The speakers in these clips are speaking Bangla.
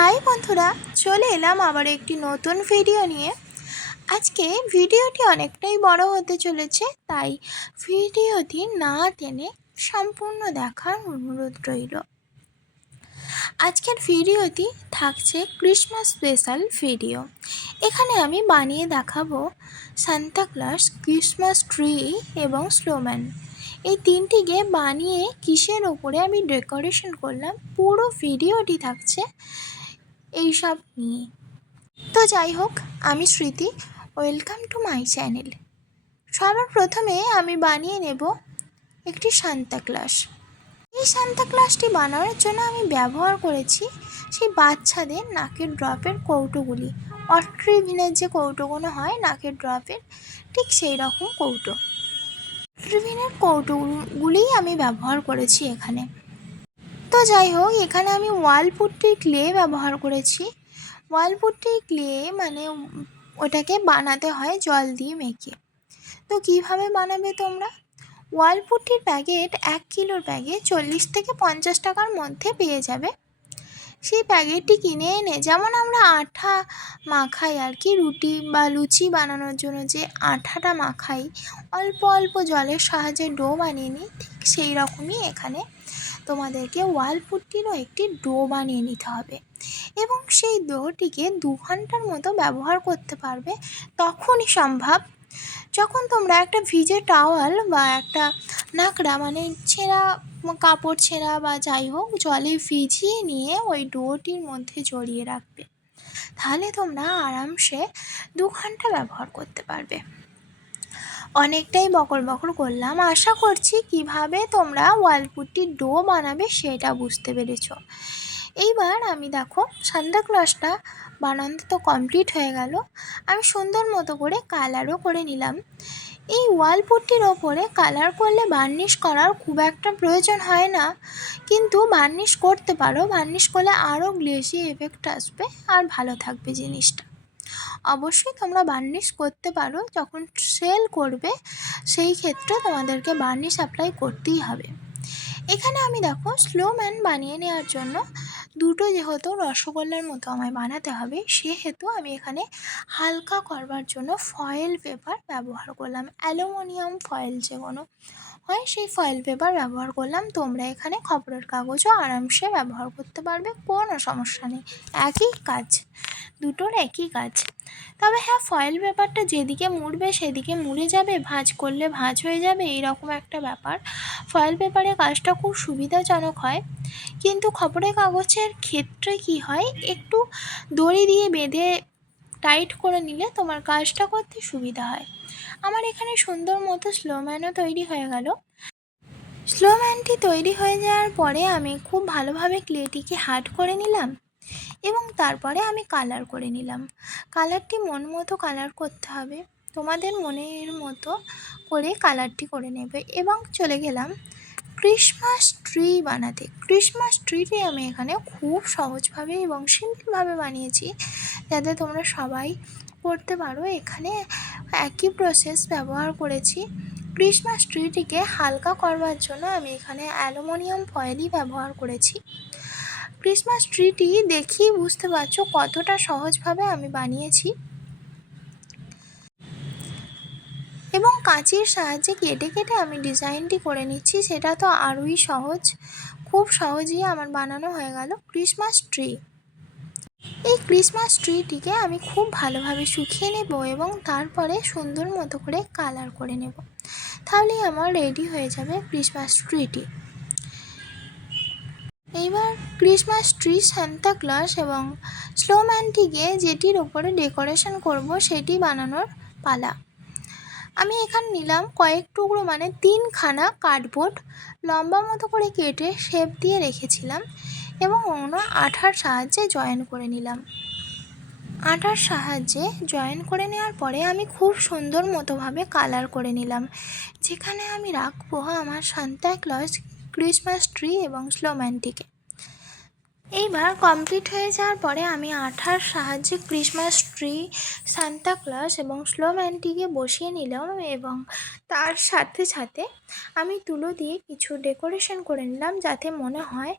হাই বন্ধুরা, চলে এলাম আবার একটি নতুন ভিডিও নিয়ে। আজকে ভিডিওটি অনেকটাই বড় হতে চলেছে, তাই ভিডিওটি না টেনে সম্পূর্ণ দেখার অনুরোধ রইল। আজকের ভিডিওটি থাকছে ক্রিসমাস স্পেশাল ভিডিও। এখানে আমি বানিয়ে দেখাবো সান্তা ক্লজ, ক্রিসমাস ট্রি এবং স্নোম্যান। এই তিনটিকে বানিয়ে কিসের ওপরে আমি ডেকোরেশন করলাম, পুরো ভিডিওটি থাকছে এইসব নিয়ে। তো যাই হোক, আমি স্মৃতি, ওয়েলকাম টু মাই চ্যানেল। সবার প্রথমে আমি বানিয়ে নেব একটি সান্তা ক্লজ। এই সান্তা ক্লজটি বানানোর জন্য আমি ব্যবহার করেছি সেই বাচ্চাদের নাকের ড্রপের কৌটোগুলি। অট্রিভিনের যে কৌটোগুলো হয় নাকের ড্রপের, ঠিক সেই রকম কৌটো। অট্রিভিনের কৌটোগুলিই আমি ব্যবহার করেছি এখানে। তো যাই হোক, এখানে আমি ওয়াল পুট্টির ক্লে ব্যবহার করেছি। ওয়াল পুট্টির ক্লে মানে ওটাকে বানাতে হয় জল দিয়ে মেখে। তো কিভাবে বানাবে তোমরা? ওয়াল পুট্টির প্যাকেট 1 কিলোর প্যাকেট 40 থেকে 50 টাকার মধ্যে পেয়ে যাবে। সেই প্যাকেটটি কিনে এনে, যেমন আমরা আঠা মাখাই আর কি, রুটি বা লুচি বানানোর জন্য যে আঠাটা মাখাই, অল্প অল্প জলের সাহায্যে ডো বানিয়ে নিই, ঠিক সেই রকমই এখানে তোমাদেরকে ওয়াল পুট্টিরও একটি ডো বানিয়ে নিতে হবে। এবং সেই ডোটিকে 2 ঘন্টার মতো ব্যবহার করতে পারবে তখনই সম্ভব যখন তোমরা একটা ভিজে টাওয়াল বা একটা নাকড়া মানে ছেঁড়া কাপড় ছেঁড়া বা যাই হোক জলে ভিজিয়ে নিয়ে ওই ডোটির মধ্যে জড়িয়ে রাখবে। তাহলে তোমরা আরামসে 2 ঘন্টা ব্যবহার করতে পারবে। অনেকটাই বকর বকর করলাম, আশা করছি কিভাবে তোমরা ওয়াল পুট্টির ডো বানাবে সেটা বুঝতে পেরেছো। এইবার আমি দেখো সান্তা ক্লজটা বানানো তো কমপ্লিট হয়ে গেল। আমি সুন্দর মতো করে কালারও করে নিলাম। এই ওয়াল পুট্টির ওপরে কালার করলে বার্নিশ করার খুব একটা প্রয়োজন হয় না, কিন্তু বার্নিশ করতে পারো। বার্নিশ করলে আরও গ্লেজি এফেক্ট আসবে আর ভালো থাকবে জিনিসটা। অবশ্যই তোমরা বার্নিশ করতে পারো, যখন সেল করবে সেই ক্ষেত্রে তোমাদেরকে বার্নিশ অ্যাপ্লাই করতেই হবে। এখানে আমি দেখো স্নোম্যান বানিয়ে নেওয়ার জন্য দুটো, যেহেতু রসগোল্লার মতো আমায় বানাতে হবে, সেহেতু আমি এখানে হালকা করবার জন্য ফয়েল পেপার ব্যবহার করলাম। অ্যালুমিনিয়াম ফয়েল যেগুলো হয় সেই ফয়েল পেপার ব্যবহার করলাম। তোমরা এখানে খবরের কাগজও আরামসে ব্যবহার করতে পারবে, কোনো সমস্যা নেই, একই কাজ, দুটোর একই কাজ। তবে হ্যাঁ, ফয়েল পেপারটা যেদিকে মুড়বে সেদিকে মুড়ে যাবে, ভাঁজ করলে ভাঁজ হয়ে যাবে, এইরকম একটা ব্যাপার। ফয়েল পেপারে কাজটা খুব সুবিধাজনক হয়, কিন্তু খবরের কাগজের ক্ষেত্রে কি হয়, একটু দড়ি দিয়ে বেঁধে টাইট করে নিলে তোমার কাজটা করতে সুবিধা হয়। আমার এখানে সুন্দর মতো স্নোম্যানও তৈরি হয়ে গেল। স্নোম্যানটি তৈরি হয়ে যাওয়ার পরে আমি খুব ভালোভাবে ক্লেটিকে হার্ড করে নিলাম এবং তারপরে আমি কালার করে নিলাম। কালারটি মন মতো কালার করতে হবে, তোমাদের মনের মতো করে কালারটি করে নেবে। এবং চলে গেলাম ক্রিসমাস ট্রি বানাতে। ক্রিসমাস ট্রিটি আমি এখানে খুব সহজভাবে এবং সিম্পলভাবে বানিয়েছি, যাতে তোমরা সবাই করতে পারো। এখানে একই প্রসেস ব্যবহার করেছি। ক্রিসমাস ট্রিটিকে হালকা করবার জন্য আমি এখানে অ্যালুমিনিয়াম ফয়েলই ব্যবহার করেছি। ক্রিসমাস ট্রিটি দেখেই বুঝতে পারছো কতটা সহজভাবে আমি বানিয়েছি। এবং কাঁচির সাহায্যে কেটে কেটে আমি ডিজাইনটি করে নিচ্ছি, সেটা তো আরোই সহজ। খুব সহজেই আমার বানানো হয়ে গেল ক্রিসমাস ট্রি। এই ক্রিসমাস ট্রিটিকে আমি খুব ভালোভাবে শুকিয়ে নেব এবং তারপরে সুন্দর মতো করে কালার করে নেব, তাহলেই আমার রেডি হয়ে যাবে ক্রিসমাস ট্রিটি। এইবার ক্রিসমাস ট্রি, সান্তা ক্লজ এবং স্নোম্যানটিকে যেটির উপরে ডেকোরেশন করব সেটি বানানোর পালা। আমি এখানে নিলাম কয়েক টুকরো মানে 3খানা কার্ডবোর্ড, লম্বা মতো করে কেটে শেপ দিয়ে রেখেছিলাম এবং অন্য আঠার সাহায্যে জয়েন করে নিলাম। আটার সাহায্যে জয়েন করে নেওয়ার পরে আমি খুব সুন্দর মতোভাবে কালার করে নিলাম, যেখানে আমি রাখবো আমার সান্তা ক্লজ, ক্রিসমাস ট্রি এবং স্নোম্যানটিকে। এইবার কমপ্লিট হয়ে যাওয়ার পরে আমি আঠার সাহায্যে ক্রিসমাস ট্রি, সান্তা ক্লজ এবং স্নোম্যানটিকে বসিয়ে নিলাম এবং তার সাথে সাথে আমি তুলো দিয়ে কিছু ডেকোরেশন করে নিলাম, যাতে মনে হয়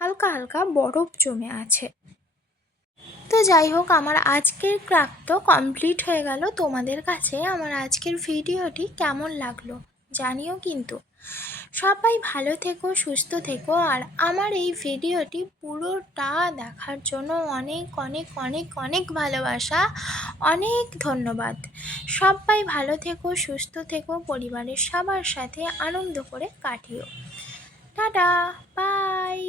হালকা হালকা বরফ জমে আছে। তো যাই হোক, আমার আজকের ক্রাফট তো কমপ্লিট হয়ে গেল। তোমাদের কাছে আমার আজকের ভিডিওটি কেমন লাগলো জানিও কিন্তু। সবাই ভালো থেকো, সুস্থ থেকো, আর আমার এই ভিডিওটি পুরোটা দেখার জন্য অনেক অনেক অনেক অনেক ভালোবাসা, অনেক ধন্যবাদ। সবাই ভালো থেকো, সুস্থ থেকো, পরিবারের সবার সাথে আনন্দ করে কাটিও। Tata, by.